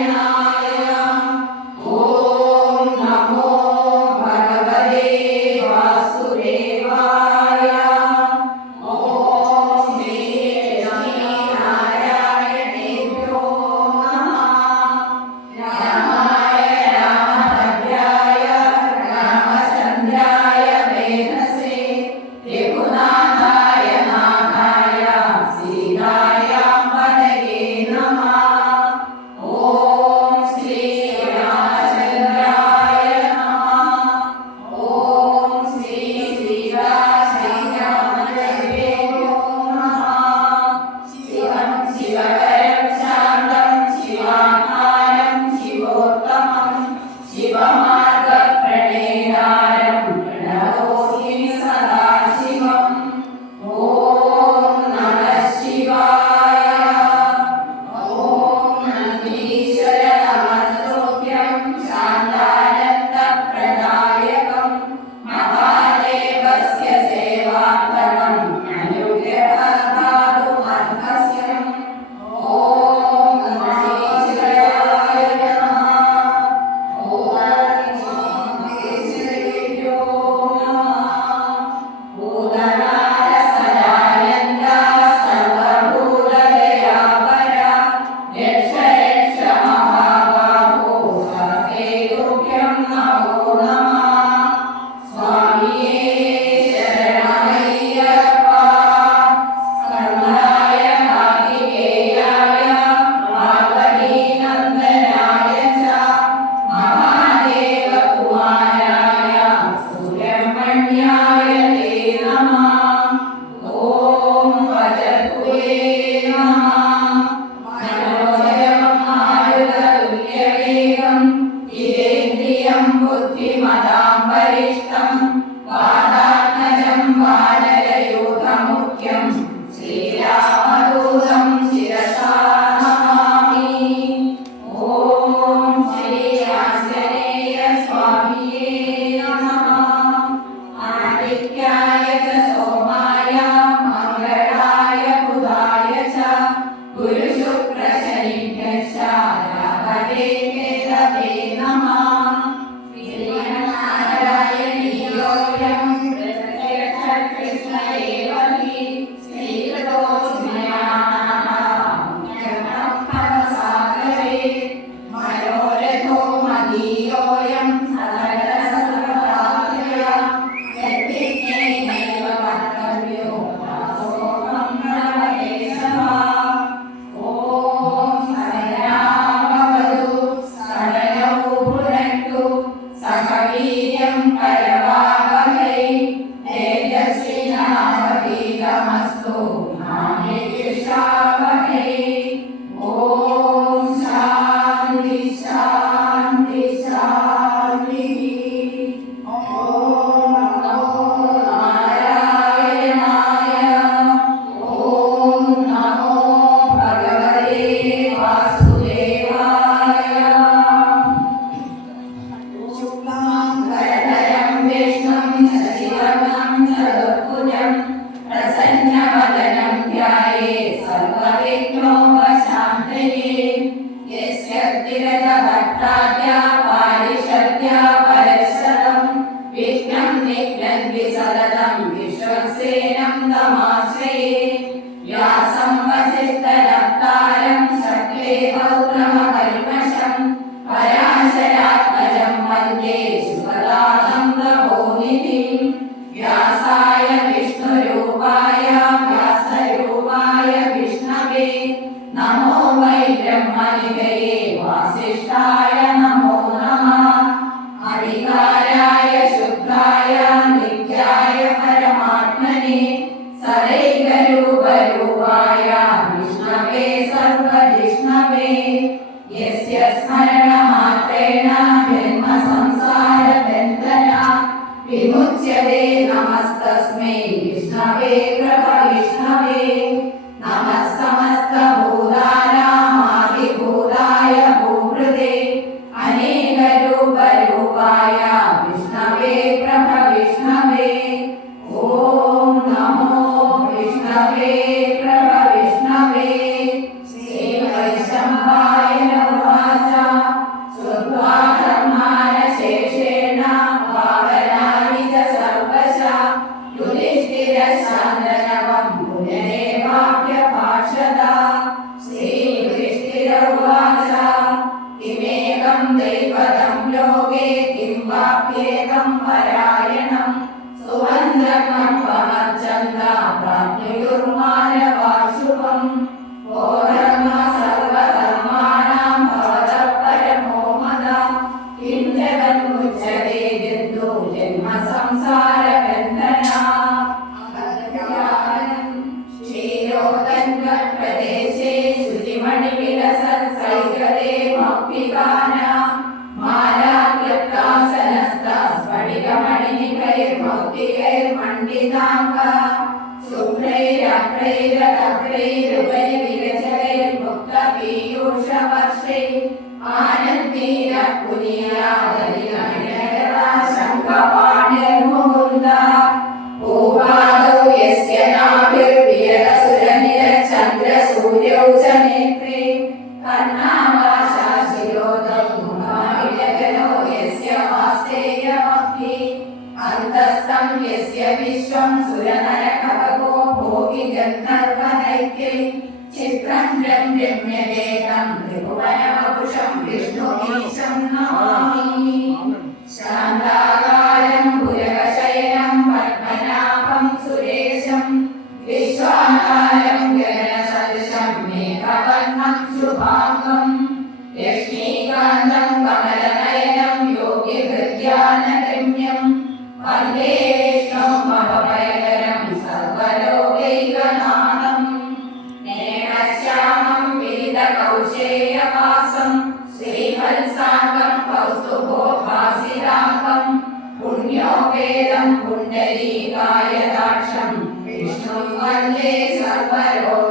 Narayana. again. भट्टाद्या पारिषद्या परस्सरम् विघ्नम् निघ्नद्विसरदम् विश्वक्सेनम् तमाश्रये व्यासम् वसिष्ठरप्तारम् शक्ले पौर्णमकल्मषम् पराशरात्मजम् वंदे सुपदाम् प्रबोधितिम् व्यासा वै ब्रह्मनिधये वासिष्ठाय नमो नमः अधिकाराय Sandra Bambunere Bhavya Parshada Sri Yudhishthira Uvana Gracias. कर्णामाशा शिरोदौ यस्य वास्तेयमभि अन्तस्थं यस्य विश्वं सुरनरकवको भोगि गन्धर्वदैत्यै चित्रं रम्यमेकं मेघवर्णं शुभाङ्गं लक्ष्मीकान्तं कमलनयनं योगिहृद्यानगम्यं वन्दे विष्णुं भवभयकरं सर्वलोकैकनाथम् नेणश्यामं विदितकौशेयवासं श्रीवत्साङ्गं कौस्तुभोभासिराकं पुण्योपेदं पुण्डरीकायदाक्षं विष्णुं वन्दे सर्वलोकैकनाथम्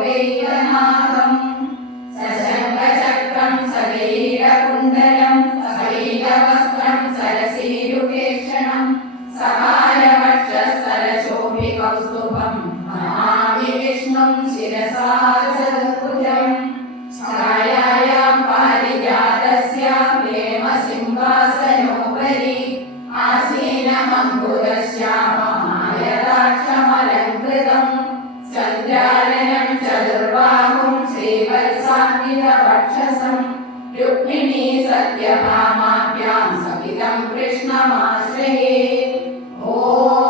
सान्वितवक्षसम् रुक्मिणी सत्यभामाभ्यां सवितं कृष्णमाश्रये। ॐ